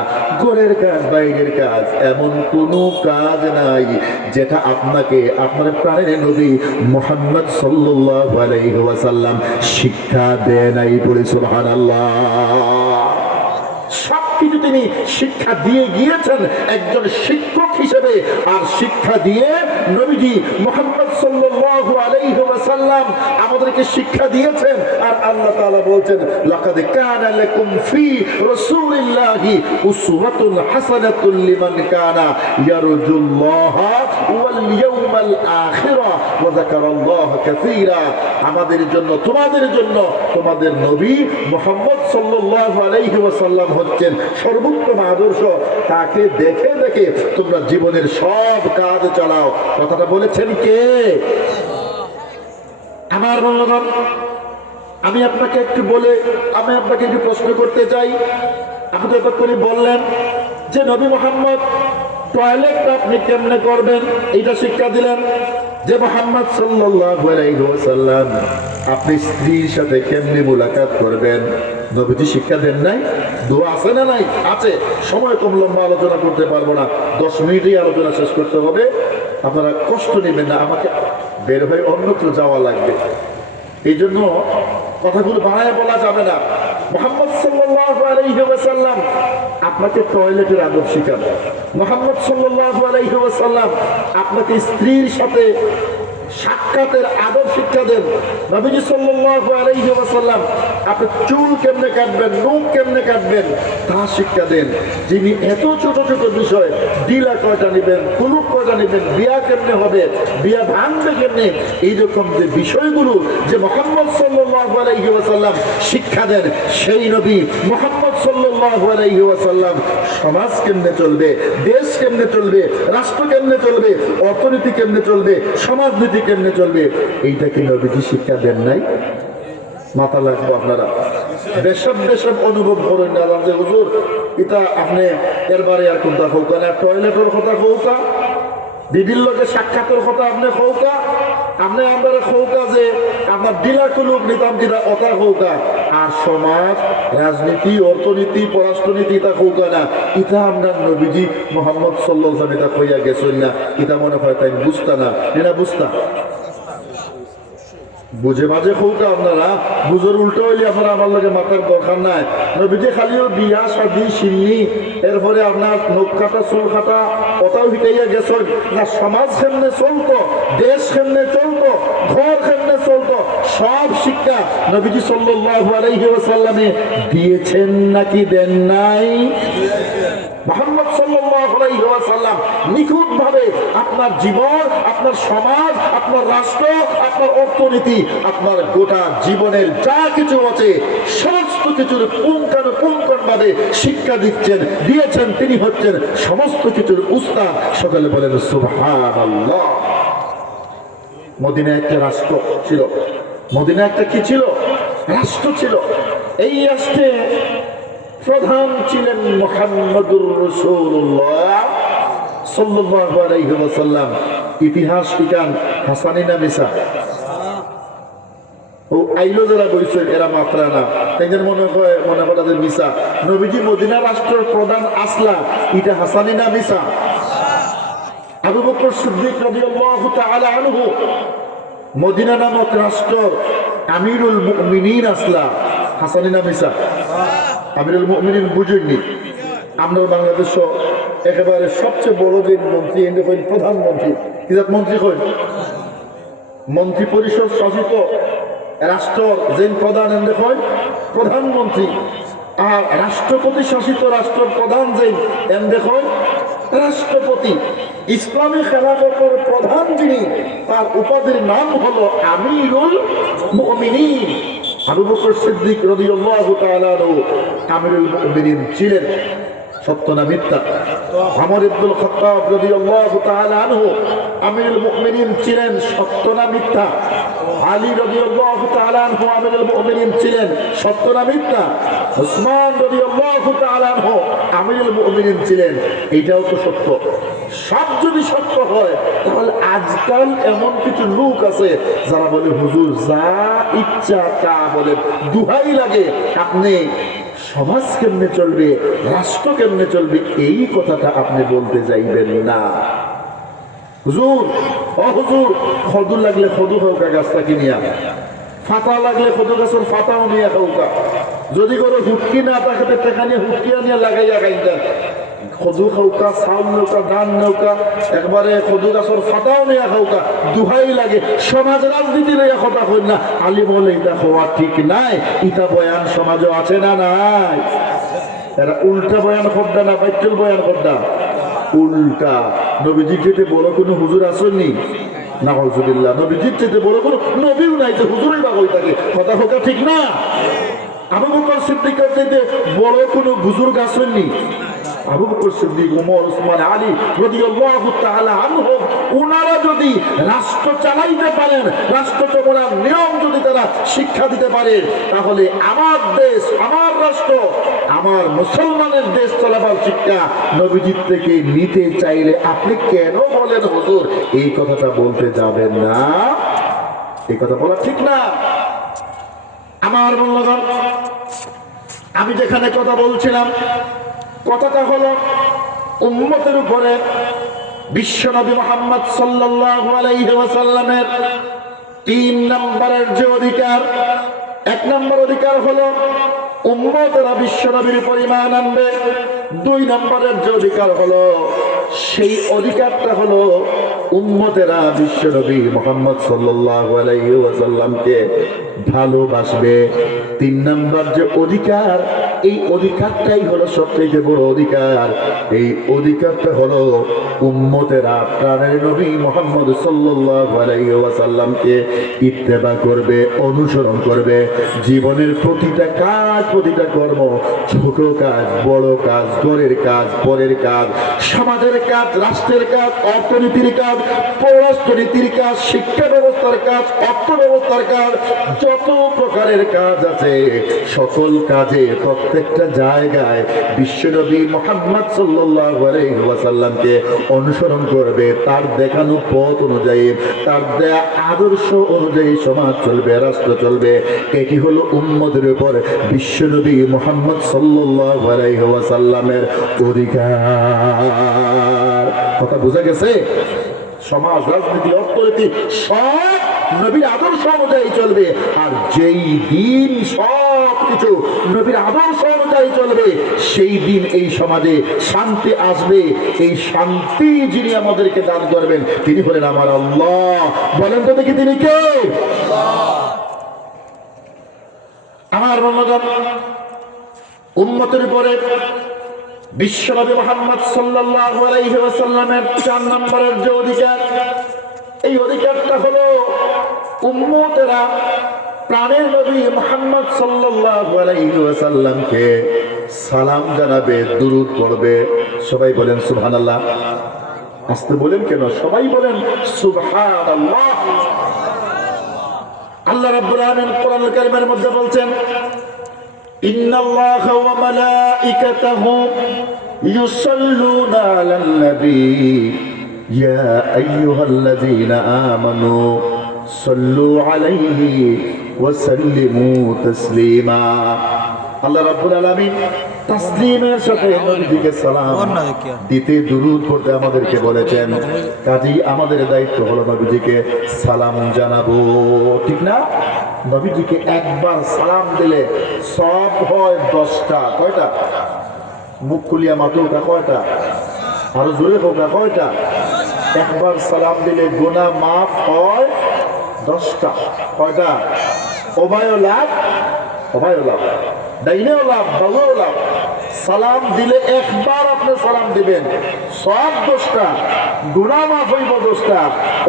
ঘরের কাজ, বাইরের কাজ, এমন কোনো কাজ নাই যেটা আপনাকে আপনার প্রাণের নবী মুহাম্মদ সাল্লাল্লাহু আলাইহি ওয়াসাল্লাম শিক্ষা দেয় নাই। বলে সুবহানাল্লাহ। সবকিছু তিনি শিক্ষা দিয়ে গিয়েছেন একজন শিক্ষক হিসেবে। আর শিক্ষা দিয়ে নবীজি মুহাম্মদ সাল্লাল্লাহু আলাইহি ওয়াসাল্লাম আমাদেরকে শিক্ষা দিয়েছেন। আর আল্লাহ তাআলা বলছেন লাকাদ কানা লাকুম ফি রাসূলিল্লাহি উসওয়াতুন হাসানাতুন লিমান কানা ইয়ারজুল্লাহা ওয়াল ইয়াউমাল আখিরা ওয়া যাকারাল্লাহা কাসীরা। আমাদের জন্য, তোমাদের জন্য তোমাদের নবী মুহাম্মদ সাল্লাল্লাহু আলাইহি ওয়াসাল্লাম হচ্ছেন সর্বোত্তম আদর্শ। তাকে দেখে দেখে তোমরা জীবনের সব কাজ চালাও। কথাটা বলেছেন কে? আমার বন্ধুগণ, আমি আপনাকে একটু প্রশ্ন করতে চাই। আপনি তো এতক্ষণ বললেন যে নবী মুহাম্মদ টয়লেটটা আপনি কেমনে করবেন এইটা শিক্ষা দিলেন। যে মুহাম্মদ সাল্লাল্লাহু আলাইহি ওয়াসাল্লাম আপনি স্ত্রীর সাথে কেমনে মুলাকাত করবেন নবীজি শিক্ষা দেন নাই? দোয়া আছে না নাই? আছে। সময় কম, লম্বা আলোচনা করতে পারবো না, 10 মিনিটেই আলোচনা শেষ করতে হবে। আপনারা কষ্ট নেবেন না, আমাকে বের হয়ে অন্যত্র যাওয়া লাগবে, এই জন্য কথাগুলো বাড়ায় বলা যাবে না। মুহাম্মদ সাল্লাল্লাহু আলাইহি ওয়াসাল্লাম আপনাকে টয়লেটের আদব শিখাবেন। মুহাম্মদ সাল্লাল্লাহু আলাইহি ওয়াসাল্লাম আপনাকে স্ত্রীর সাথে সাক্ষাতের আদব শিক্ষা দেন। নবীজি সাল্লাল্লাহু আলাইহি ওয়াসাল্লাম আপনি চুল কেমনে কাটবেন, নখ কেমনে কাটবেন তা শিক্ষা দেন। যিনি এত ছোট ছোট বিষয়, ডিলা কয়টা নেবেন, কুলুপ কয়টা নেবেন, বিয়া কেমনে হবে, বিয়া ভাঙবে কেমনে, এইরকম যে বিষয়গুলো যে মুহাম্মদ সাল্লাল্লাহু আলাইহি ওয়াসাল্লাম শিক্ষা দেন, সেই নবী মুহাম্মদ সাল্লাল্লাহু আলাইহি ওয়াসাল্লাম সমাজ কেমনে চলবে, দেশ কেমনে চলবে, রাষ্ট্র কেমনে চলবে, অর্থনীতি কেমনে চলবে, সমাজনীতি কেমনে চলবে, এইটা কি নবীজি শিক্ষা দেন নাই? মাথা লাগবে আপনারা বেশব বেশব অনুভব করেন না যে হুজুর এটা আপনি এরবারে আর কোনটা কৌকা না, টয়লেটের কথা কৌকা, বিবির লোকে সাক্ষাতের কথা আপনি কৌকা, আপনি আমরা কৌকা যে আপনার ডিলা কুলুক নিতাম কিনা অতা কৌকা, আর সমাজ, রাজনীতি, অর্থনীতি, পররাষ্ট্রনীতি এটা কৌকা না, ইটা আপনার নবীজি মুহাম্মদ সাল্লাল্লাহু আলাইহি ওয়াসাল্লাম এটা কইয়া গেছেন না। এটা মনে হয় তাই বুঝতা না, এটা বুঝতা বুঝে বাজে কৌকা আপনারা, বুঝের উল্টো হইলে আপনারা আমার লগে মাথার দরকার নাই। নবীজি খালিও বিয়া শাদি সিন্নি এরপরে আপনার নখ কাটা চুল কাটা ওটাও শিখাইয়া গেছেন না, সমাজ কেমনে চলতো, দেশ কেমনে চলতো, ঘর কেমনে চলতো, সব শিক্ষা নবীজি সাল্লাল্লাহু আলাইহি ওয়াসাল্লামে দিয়েছেন নাকি দেন নাই? মুহাম্মদ সাল্লাল্লাহু আলাইহি ওয়াসাল্লাম নিখুঁতভাবে আপনার জীবন, আপনার সমাজ, আপনার রাষ্ট্র, আপনার অর্থনীতি, আপনার গোটা জীবনের যা কিছু আছে সমস্ত কিছুর পুঙ্খানুপুঙ্খভাবে শিক্ষা দিয়েছেন। তিনি হচ্ছেন সমস্ত কিছুর উস্তাদ। সকলে বলেন সুবহানাল্লাহ। মদিনা একটা রাষ্ট্র ছিল, মদিনা একটা কি ছিল? রাষ্ট্র ছিল। এই রাষ্ট্রে প্রধান ছিলেন মুহাম্মদুর রাসূলুল্লাহ সাল্লাল্লাহু আলাইহি ওয়াসাল্লাম। ইতিহাস বিজ্ঞান হাসানি না মিসা? ও আইলো যারা বইছে এরা মাত্রা না, তাইদের মনে করে যে মিসা। নবীজি মদিনা রাষ্ট্রের প্রধান আসলা, এটা হাসানি না মিসা? আবু বকর সিদ্দিক রাদিয়াল্লাহু তাআলা আনহু মদিনা নামক রাষ্ট্রের আমিরুল মুমিনিন আসলা, হাসানি না মিসা? আমিরুল মুমিনিন বুঝেননি? আমরা বাংলাদেশ একেবারে সবচেয়ে বড় যে মন্ত্রী এনে কইন প্রধানমন্ত্রী, কি মন্ত্রী কইন? মন্ত্রী পরিষদ শাসিত রাষ্ট্রের যে প্রধান এনে কইন প্রধানমন্ত্রী, আর রাষ্ট্রপতি শাসিত রাষ্ট্রের প্রধান যে এনে কইন রাষ্ট্রপতি। ইসলামী খেলাফতের প্রধান যিনি, তার উপাধির নাম হলো আমিরুল মুমিনিন। আবু বকর সিদ্দিক রাদিয়াল্লাহু তাআলা আমিরুল মুমিনিন ছিলেন। সত্য না মিথ্যা? ওমর ইবনুল খাত্তাব রাদিয়াল্লাহু তাআলা আনহু আমিরুল মুমিনিন ছিলেন। সত্য না মিথ্যা? আলী রাদিয়াল্লাহু তাআলা আনহু আমিরুল মুমিনিন ছিলেন। সত্য না মিথ্যা? উসমান রাদিয়াল্লাহু তাআলা আনহু আমিরুল মুমিনিন ছিলেন। এইটাও তো সত্য। সব যদি সত্য হয় তাহলে আজকাল এমন কিছু লোক আছে যারা বলে হুজুর যা ইচ্ছা তা বলেন, দুহাই লাগে আপনি সমাজ কেমনে চলবে, রাষ্ট্র কেমনে চলবে এই কথাটা আপনি বলতে যাইবেন না। হুজুর ও হুজুর খদু লাগলে খদু খাওকা গাছটা কিনিয়া, ফাতা লাগলে খদু গাছের ফাতাও নিয়ে খাওকা, যদি কোনো হুটকি না থাকে টেকা নিয়ে হুটকি নিয়ে লাগাইয়া খাইতেন। খদু খাওকা, চাউল নৌকা, ধান নৌকা, একবারে খদু গাছের ফাটাও নিয়ে খাওকা, দুহাই লাগে। সমাজ রাজনীতি লইয়া কথা কই না, আলী বলে এটা হওয়া ঠিক নাই। ইটা বয়ান সমাজও আছে না নাই? এরা উল্টা বয়ান করদা না বাইতুল বয়ান করদা? উল্টা। নবীজির চেয়ে বড় কোনো হুজুর আসেননি? নাউজুবিল্লাহ। নবীজির চেয়ে বড় কোনো নবীও নাই যে হুজুরই বা কই থাকে। কথা হোকা ঠিক না? আবু বকর সিদ্দিকের চাইতে বড় কোনো বুজুর্গ আসেননি? আবু বকর সিদ্দিক, ওমর, ওসমান, আলী রাদিয়াল্লাহু তাআলা আনহুম, ওনারা যদি রাষ্ট্র চালাইতে পারেন, রাষ্ট্র চলার নিয়ম যদি তারা শিক্ষা দিতে পারে, তাহলে আমার দেশ, আমার রাষ্ট্র, আমার মুসলমানের দেশ চলাবার শিক্ষা নবীজির থেকে নিতে চাইলে আপনি কেন বলেন হুজুর এই কথাটা বলতে যাবেন না? এই কথা বলা ঠিক না। আমার বন্ধুগণ, আমি যেখানে কথা বলছিলাম, কথাটা হলো উম্মতের উপরে বিশ্বনবী মুহাম্মদ সাল্লাল্লাহু আলাইহি ওয়াসাল্লামের 3 নম্বরের যে অধিকার, 1 নম্বর অধিকার হলো উম্মতেরা বিশ্বনবীর উপর ঈমান আনবে। 2 নম্বরের যে অধিকার হলো, সেই অধিকারটা হলো উম্মতেরা বিশ্বনবী মুহাম্মদ সাল্লাল্লাহু আলাইহি ওয়াসাল্লামকে ভালোবাসবে। 3 নম্বর যে অধিকার, এই অধিকারটাই হলো সবচেয়ে বড় অধিকার। এই অধিকারটা হলো উম্মতেরা প্রাণের নবী মুহাম্মদ সাল্লাল্লাহু আলাইহি ওয়াসাল্লামকে ইত্তেবা করবে, অনুসরণ করবে। জীবনের প্রতিটা কাজ, প্রতিটা কর্ম, ছোট কাজ, বড় কাজ, ঘরের কাজ, পরের কাজ, সমাজের কাজ, রাষ্ট্রের কাজ, অর্থনীতির কাজ, পররাষ্ট্রনীতির কাজ, শিক্ষা ব্যবস্থার কাজ, অর্থ ব্যবস্থার কাজ, যত প্রকারের কাজ আছে সকল কাজে প্রত্যেকটা জায়গায় বিশ্বনবী মুহাম্মদ সাল্লাল্লাহু আলাইহি ওয়াসাল্লামকে অনুসরণ করবে। তার দেখানো পথ অনুযায়ী, তার দেয়া আদর্শ অনুযায়ী সমাজ চলবে, রাষ্ট্র চলবে। এটি হলো উম্মতের উপর বিশ্বনবী মুহাম্মদ সাল্লাল্লাহু আলাইহি ওয়াসাল্লামের অধিকার। কথা বোঝা গেছে? সমাজ, রাজনীতি, অর্থনীতি সব নবীর আদর্শ অনুযায়ী চলবে। আর যেই দিন সব কিছু নবীর আদর্শ অনুযায়ী চলবে, সেই দিন এই সমাজে শান্তি আসবে। এই শান্তি যিনি আমাদেরকে দান করবেন তিনি হলেন আমার আল্লাহ। বলেন তো দেখি তিনি কে? আমার বন্ধুগণ, উম্মতের উপরে বিশ্বনবী মুহাম্মদ সাল্লাল্লাহু আলাইহি ওয়াসাল্লামের 4 নম্বরের যে অধিকার, এই অধিকারটা হলো উম্মতেরা প্রাণের নবী মুহাম্মদ সাল্লাল্লাহু আলাইহি ওয়াসাল্লামকে সালাম জানাবে, দুরূদ পড়বে। সবাই বলেন সুবহানাল্লাহ। আস্তে বলেন কেন? সবাই বলেন সুবহানাল্লাহ। আল্লাহ রাব্বুল আলামিন কোরআনুল কারীমের মধ্যে বলছেন, ইন্নাল্লাহা ওয়া মালাইকাতাহু ইউসাল্লুনা আলান নবী ইয়া আইয়ুহাল্লাযীনা আমানু সাল্লু আলাইহি ওয়া সাল্লিমু তাসলিমা। আল্লাহ রাব্বুল আলামিন তাসলিমের সাথে নবীকে সালাম দিতে, দুরূদ পড়তে আমাদেরকে বলেছেন। কাজেই আমাদের দায়িত্ব হলো নবীজিকে সালাম জানাবো, ঠিক না? নবীজিকে একবার সালাম দিলে সব হয় 10টা। কয়টা? মুখ খুলিয়া মাতুকা কয়টা? আরো জোরে হোক, কয়টা? একবার সালাম দিলে গুনাহ মাফ হয় 10টা। কয়টা? ওবায়ও লাভ, ওবায়ও লাভ, ডাইনেও লাভ, বামেও লাভ। সালাম দিলে একবার আপনি সালাম দিবেন, সব 10টা, গুনাহ মাফ হইব 10টা,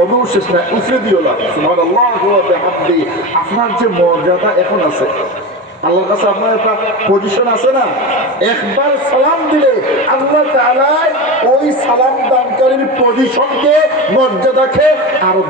অনুশেষ না, উফরে দিও লাভ। সুবহানাল্লাহু ওয়া বিহামদিহি। আপনার যে মর্যাদা এখন আছে আল্লাহর কাছে, আপনার একটা পজিশন আছে না? একবার সালাম দিলে আল্লাহ তাআলা ওই সালাম দানকারীর পজিশনকে, মর্যাদাকে আরো